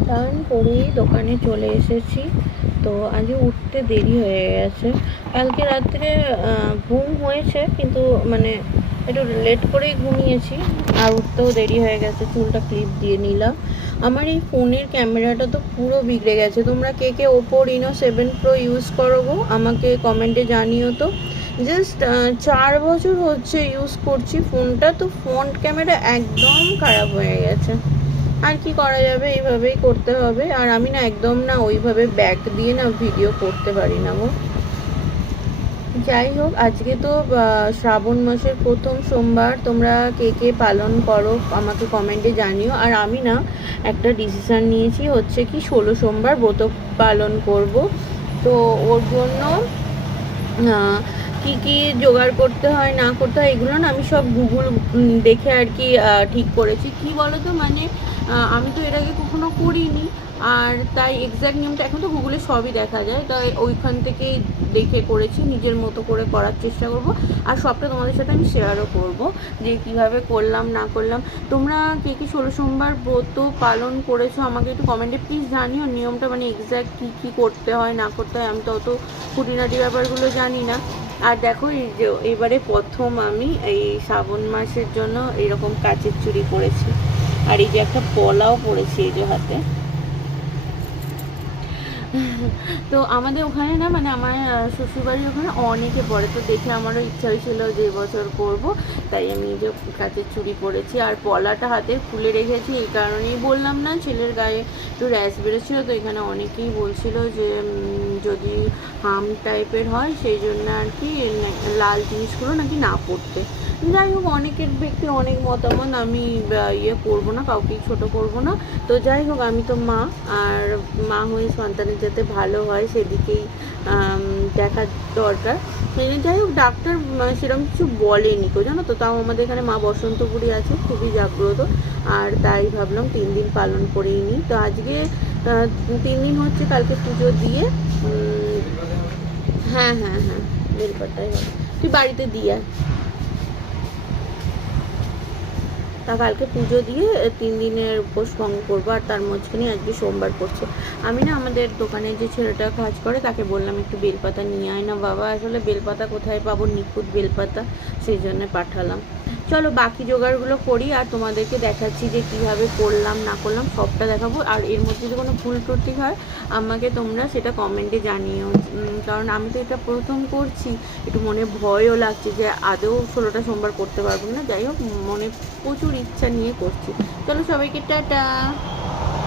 স্নান করেই দোকানে চলে এসেছি। তো আজকে উঠতে দেরি হয়ে গেছে। কালকে রাত্রে ঘুম হয়েছে, কিন্তু মানে একটু লেট করেই ঘুমিয়েছি, আর উঠতেও দেরি হয়ে গেছে। চুলটা ক্লিপ দিয়ে নিলাম। আমার এই ফোনের ক্যামেরাটা তো পুরো বিগড়ে গেছে। তোমরা কে কে ওপো Reno 7 Pro ইউজ করো গো, আমাকে কমেন্টে জানিও তো। জাস্ট 4 বছর হচ্ছে ইউজ করছি ফোনটা, তো ফ্রন্ট ক্যামেরা একদম খারাপ হয়ে গেছে। আর কি করা যাবে, এইভাবেই করতে হবে। আর আমি না একদম না ওইভাবে ব্যাক দিয়ে না ভিডিও করতে পারি না গো। যাই হোক, আজকে তো শ্রাবণ মাসের প্রথম সোমবার। তোমরা কে কে পালন করো আমাকে কমেন্টে জানিও। আর আমি না একটা ডিসিশান নিয়েছি, হচ্ছে কি 16 সোমবার ব্রত পালন করব। তো ওর জন্য কি কি জোগাড় করতে হয় না করতে হয় এগুলো না আমি সব গুগল দেখে আর কি ঠিক করেছি। কি বলো তো, মানে আমি তো এর আগে কখনো করিনি, আর তাই এক্স্যাক্ট নিয়মটা এখন তো গুগলে সবই দেখা যায়, তাই ওইখান থেকেই দেখে করেছি। নিজের মতো করে করার চেষ্টা করব, আর সবটা তোমাদের সাথে আমি শেয়ারও করব যে কিভাবে করলাম না করলাম। তোমরা কে কি 16 সোমবার ব্রত পালন করেছো আমাকে একটু কমেন্টে প্লিজ জানিও। নিয়মটা মানে এক্স্যাক্ট কী কী করতে হয় না করতে হয় আমি তো অত খুঁটিনাটি ব্যাপারগুলো জানি না। আর দেখো, এই যে এবারে প্রথম আমি এই শ্রাবণ মাসের জন্য এরকম কাচের চুড়ি পরেছি, আর এই যে একটা পলাও পরেছি এই যে হাতে। তো আমাদের ওখানে না, মানে আমার শ্বশুরবাড়ির ওখানে অনেকে পড়ে, তো দেখে আমারও ইচ্ছা হয়েছিল যে এবছর করব, তাই আমি যে কাচের চুড়ি পরেছি আর পলাটা হাতে খুলে রেখেছি। এই কারণেই বললাম না, ছেলের গায়ে একটু র্যাশ বেরোচ্ছিলো, তো এখানে অনেকেই বলছিল যে যদি হাম টাইপের হয় সেই জন্য আর কি লাল জিনিসগুলো নাকি না পড়তে। যাই হোক, অনেকের ব্যক্তির অনেক মতামত, আমি ইয়ে করবো না, কাউকেই ছোট করব না। তো যাই হোক, আমি তো মা, আর মা হয়ে সন্তানের যাতে ভালো হয় সেদিকেই দেখার দরকার। যাই হোক, ডাক্তার সেরকম কিছু বলেনি তো, জানো তো। তাও আমাদের এখানে মা বসন্তপুরি আছে, খুবই জাগ্রত, আর তাই ভাবলাম 3 দিন পালন করেই নিই। তো আজকে 3 দিন হচ্ছে, কালকে পুজো দিয়ে হ্যাঁ হ্যাঁ হ্যাঁ, বেলপাতাই হবে। তুই বাড়িতে দিয়ে তা কালকে পুজো দিয়ে 3 দিনের উপোস ভঙ্গ করবো, আর তার মাঝখানে আজকে সোমবার পড়ছে। আমি না আমাদের দোকানে যে ছেলেটা কাজ করে তাকে বললাম একটু বেলপাতা নিয়ে আয় না বাবা। আসলে বেলপাতা কোথায় পাবো, নিখুঁত বেলপাতা, সেই জন্য পাঠালাম। চলো বাকি জোগাড়গুলো করি, আর তোমাদেরকে দেখাচ্ছি যে কিভাবে করলাম না করলাম সবটা দেখাবো। আর এর মধ্যে যদি কোনো ভুল ত্রুটি হয় আমাকে তোমরা সেটা কমেন্টে জানিও, কারণ আমি তো এটা প্রথম করছি, একটু মনে ভয়ও লাগছে যে আদৌ 16টা সোমবার করতে পারবো না। যাই হোক, মনে প্রচুর ইচ্ছা নিয়ে করছি। চলো সবাইকে টাটা।